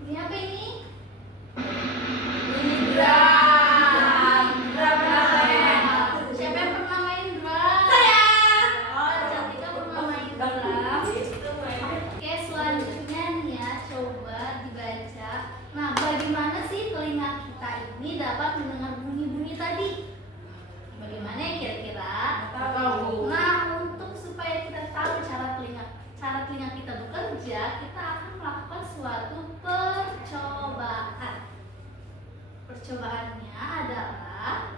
Ini apa ini? Drum. Siapa yang pernah main drum? Saya. Oh, Cantika pernah main drum. Oke, selanjutnya nih ya, coba dibaca. Nah, bagaimana sih telinga kita ini dapat mendengar bunyi-bunyi tadi? Bagaimana ya kira-kira? Tahu. Nah, untuk supaya kita tahu cara telinga kita bekerja, kita akan melakukan suatu percobaan. Percobaannya adalah,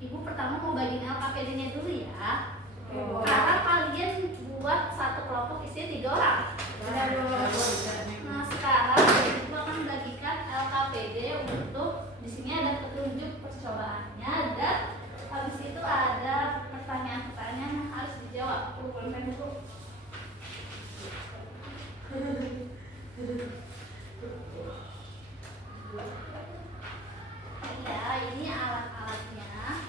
Ibu pertama mau bagiin LKPD-nya dulu ya. Karena kalian buat satu kelompok isinya 3 orang. Nah, sekarang Ibu akan bagikan LKPD untuk di sini ada petunjuk percobaannya dan habis itu ada pertanyaan-pertanyaan yang harus dijawab. Pulpen dulu. Ya, ini alat-alatnya.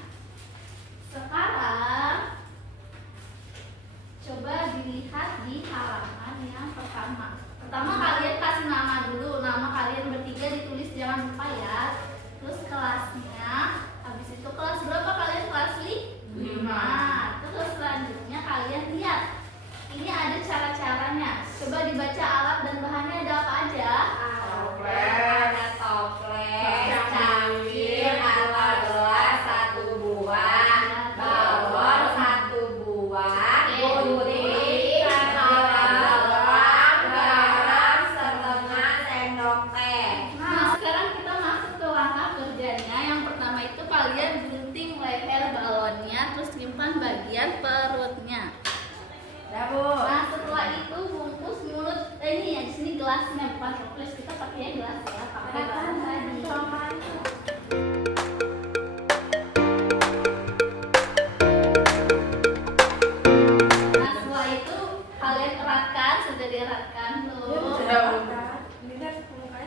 Sekarang coba dilihat di halaman yang pertama. Pertama kalian kasih nama dulu. Nama kalian bertiga ditulis, jangan lupa ya. Terus kelasnya. Habis itu kelas berapa kalian? Kelas 5. Terus selanjutnya kalian lihat. Ini ada cara-caranya. Coba dibaca alat dan bahannya ada apa aja? Ada toples, cangkir, alat gelas 1 buah, bawor 1 buah, gunting, alat gelam, garam setengah sendok teh. Nah, sekarang kita masuk ke langkah kerjanya. Yang pertama itu kalian gunting leher balonnya, terus simpan bagian perutnya. Ya, Bu. Nah, setelah itu bungkus mulut. Ini ya di sini gelasnya, bukan toples. Kita pakai gelas ya, pakai bahan tadi. Nah, setelah itu kalian eratkan, sudah dieratkan tuh.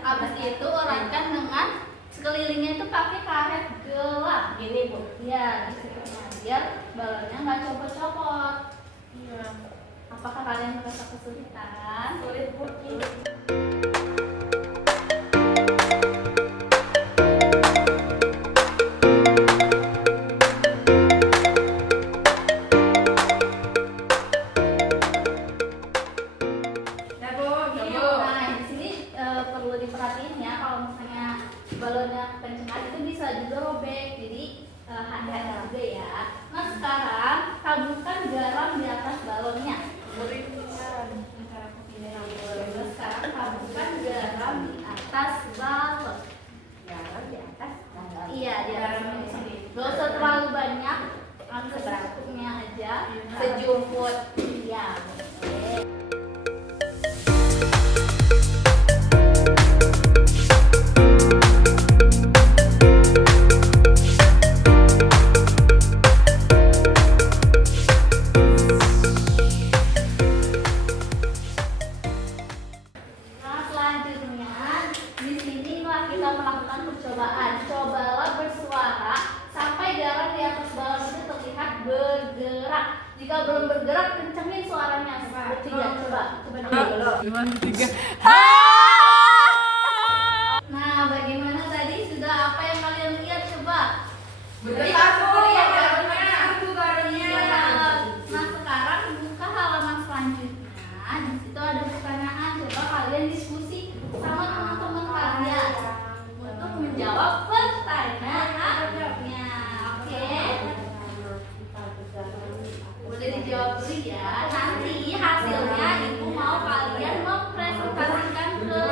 Habis itu eratkan dengan sekelilingnya itu pakai karet gelap. Gini, Bu. Ya, di situnya biar balonnya nggak copot-copot. Apakah kalian merasa kesulitan? Sulit, Bu. Ya, Bu. Nah, di sini perlu diperhatiin ya, kalau misalnya balonnya kencang itu bisa juga robek, jadi hati-hati juga ya. Nah, sekarang taburkan garam di atas balonnya. Terus sekarang taburkan garam di atas balon. Iya, di atas balon sini. Gak usah terlalu banyak, ambil secukupnya aja. Sejumput. Iya, boleh. Nah, selanjutnya di sini lah kita melakukan percobaan. Cobalah bersuara sampai garam di atas balon itu terlihat bergerak. Jika belum bergerak, kencengin suaranya. Coba dulu. Nah, bagaimana tadi? Sudah apa yang kalian lihat? Coba. Bentar, Bu. Iya. Garamnya. Nah, sekarang buka halaman selanjutnya. Di situ ada pertanyaan. Coba kalian diskusi sama teman-teman kalian untuk menjawab pertanyaannya. Oke? Boleh dijawab dulu ya. Nanti hasilnya Ibu mau kalian mempresentasikan ke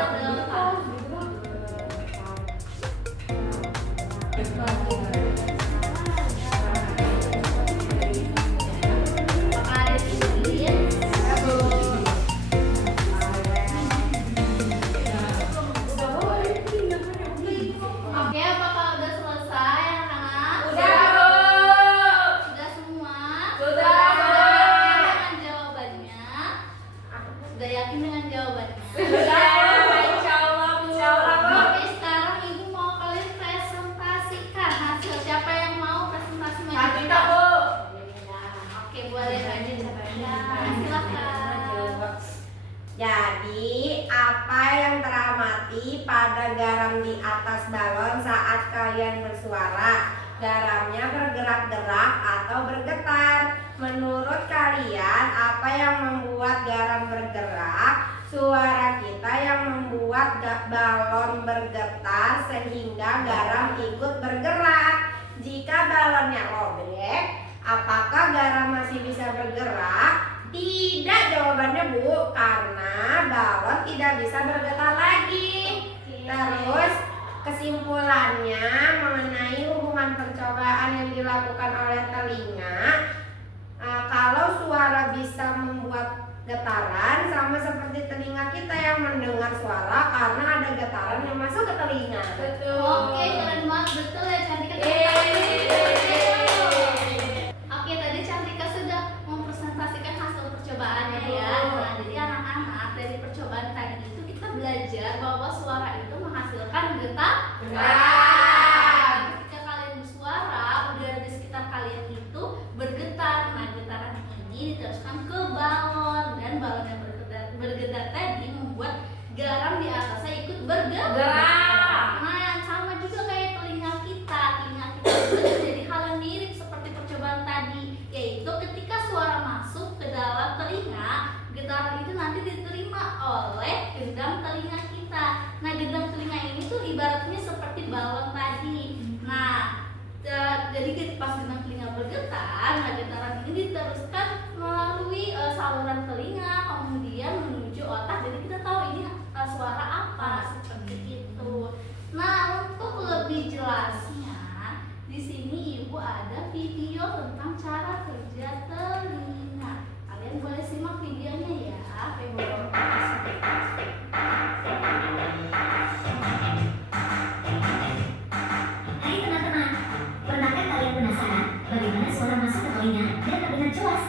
informasi pada garam di atas balon saat kalian bersuara. Garamnya bergerak-gerak atau bergetar. Menurut kalian, apa yang membuat garam bergerak? Suara kita yang membuat balon bergetar sehingga garam ikut bergerak. Jika balonnya robek, apakah garam masih bisa bergerak? Tidak, jawabannya Bu, karena balon tidak bisa bergetar lagi. Terus kesimpulannya mengenai hubungan percobaan yang dilakukan oleh telinga, kalau suara bisa membuat getaran sama seperti telinga kita yang mendengar suara karena ada getaran yang masuk ke telinga. Oke, keren banget, betul ya Cantika. Oke, tadi Cantika sudah mempresentasikan hasil percobaannya ya. Nah, jadi anak-anak dari percobaan tadi itu kita belajar bahwa suara itu menghasilkan getaran. Ketika kalian bersuara, udara di sekitar kalian itu bergetar. Nah, getaran ini diteruskan ke balon dan balon yang bergetar tadi membuat garam di atasnya ikut bergerak. Nah, sama juga kayak telinga kita juga jadi hal yang mirip seperti percobaan tadi, yaitu ketika suara masuk ke dalam telinga, getaran itu nanti diterima oleh gendang telinga kita. Nah, gendang telinga ini tuh ibaratnya seperti balon tadi. Nah, jadi pas gendang telinga bergetar, nah getaran ini diteruskan melalui saluran telinga, kemudian menuju otak. Jadi kita tahu ini suara apa, seperti itu. Nah, untuk lebih jelasnya, di sini Ibu ada video tentang cara kerja telinga. Kalian boleh simak videonya ya. Hai teman-teman, pernahkah kalian penasaran bagaimana suara masuk ke telinga dan terdengar jelas?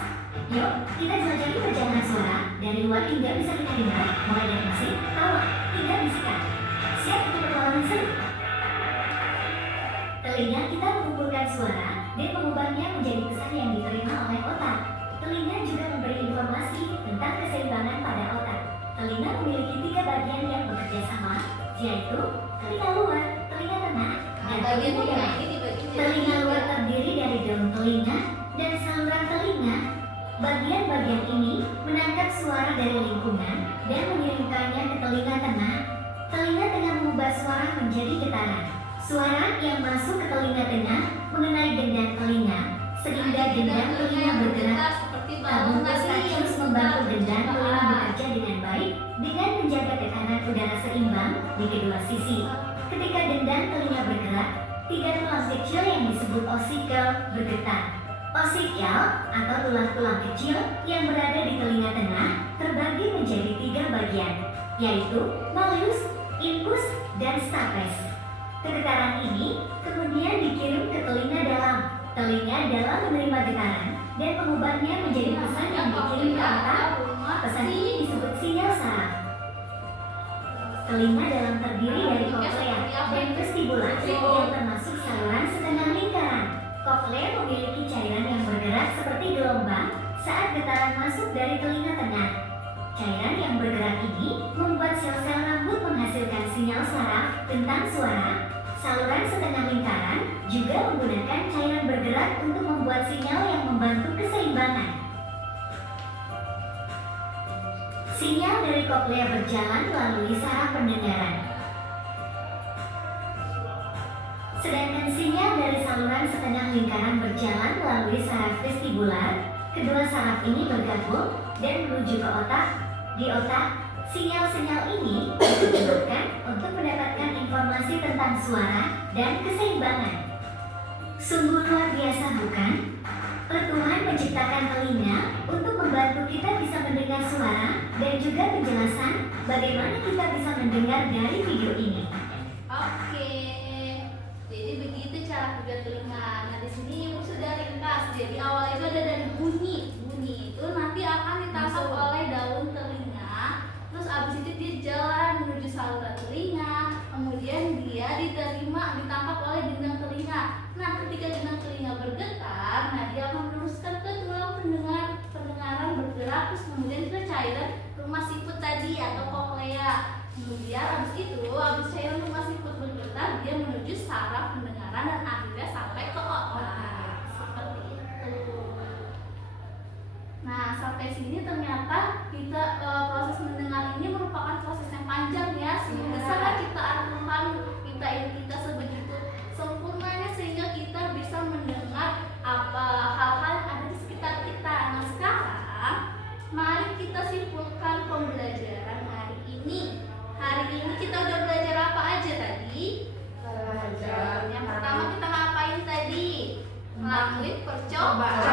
Yuk, kita jelajahi perjalanan suara dari luar hingga bisa kita dengar, mulai dari musik, tawa, hingga bisikan. Siap untuk petualangan seru? Telinga kita mengumpulkan suara dan mengubahnya menjadi pesan yang diterima oleh otak. Telinga juga memberi informasi tentang keseimbangan pada otak. Telinga memiliki 3 bagian yang bekerja sama, yaitu telinga luar, telinga tengah, dan telinga dalam. Telinga luar terdiri dari daun telinga dan saluran telinga. Bagian-bagian ini menangkap suara dari lingkungan dan mengirimkannya ke telinga tengah. Telinga tengah mengubah suara menjadi getaran. Suara yang masuk ke telinga tengah mengenai gendang telinga, sehingga gendang telinga bergerak. Tabung Eustachius membantu gendang telinga bekerja dengan baik dengan menjaga tekanan udara seimbang di kedua sisi. Ketika gendang telinga bergerak, 3 tulang kecil yang disebut osikel bergetar. Osikel atau tulang-tulang kecil yang berada di telinga tengah terbagi menjadi 3 bagian, yaitu malleus, infus, dan stapes. Kegetaran ini kemudian dikirim ke telinga dalam. Telinga dalam menerima getaran dan mengubahnya menjadi pesan yang dikirim ke otak. Pesan ini disebut sinyal saraf. Telinga dalam terdiri dari koklea dan vestibula yang termasuk saluran setengah lingkaran. Koklea memiliki cairan yang bergerak seperti gelombang saat getaran masuk dari telinga tengah. Cairan yang bergerak ini membuat sel-sel rambut menghasilkan sinyal saraf tentang suara. Saluran setengah lingkaran juga menggunakan cairan bergerak untuk membuat sinyal yang membantu keseimbangan. Sinyal dari koklea berjalan melalui saraf pendengaran. Sedangkan sinyal dari saluran setengah lingkaran berjalan melalui saraf vestibular. Kedua saraf ini bergabung dan menuju ke otak. Di otak, sinyal-sinyal ini digunakan untuk mendapatkan informasi tentang suara dan keseimbangan. Sungguh luar biasa, bukan? Tuhan menciptakan telinga untuk membantu kita bisa mendengar suara dan juga penjelasan bagaimana kita bisa mendengar dari video ini. Oke, jadi begitu cara kerja telinga. Nah, di sini Ibu sudah ringkas. Jadi awal itu ada dari bunyi. Bunyi itu nanti akan ditangkap oleh daun telinga. Terus abis itu dia jalan menuju saluran telinga. Kemudian dia ditangkap oleh gendang telinga. Nah, ketika gendang telinga bergetar, nah dia akan meneruskan ke tulang pendengaran bergerak. Terus kemudian ke cairan rumah siput tadi atau koklea. Kemudian habis cairan humas ikut bergetar, dia menuju saraf pendengaran dan akhirnya sampai ke otak. Seperti itu. Nah, sampai sini ternyata kita proses mendengar ini merupakan proses yang panjang ya. Bisa kita artikan kita sebegitu sempurnanya sehingga kita bisa mendengar apa hal-hal yang ada di sekitar kita. Nah, sekarang mari kita simpulkan pembelajaran hari ini. Hari ini kita udah belajar apa aja tadi? Belajar. Yang pertama kita ngapain tadi? Ngelakuin percobaan.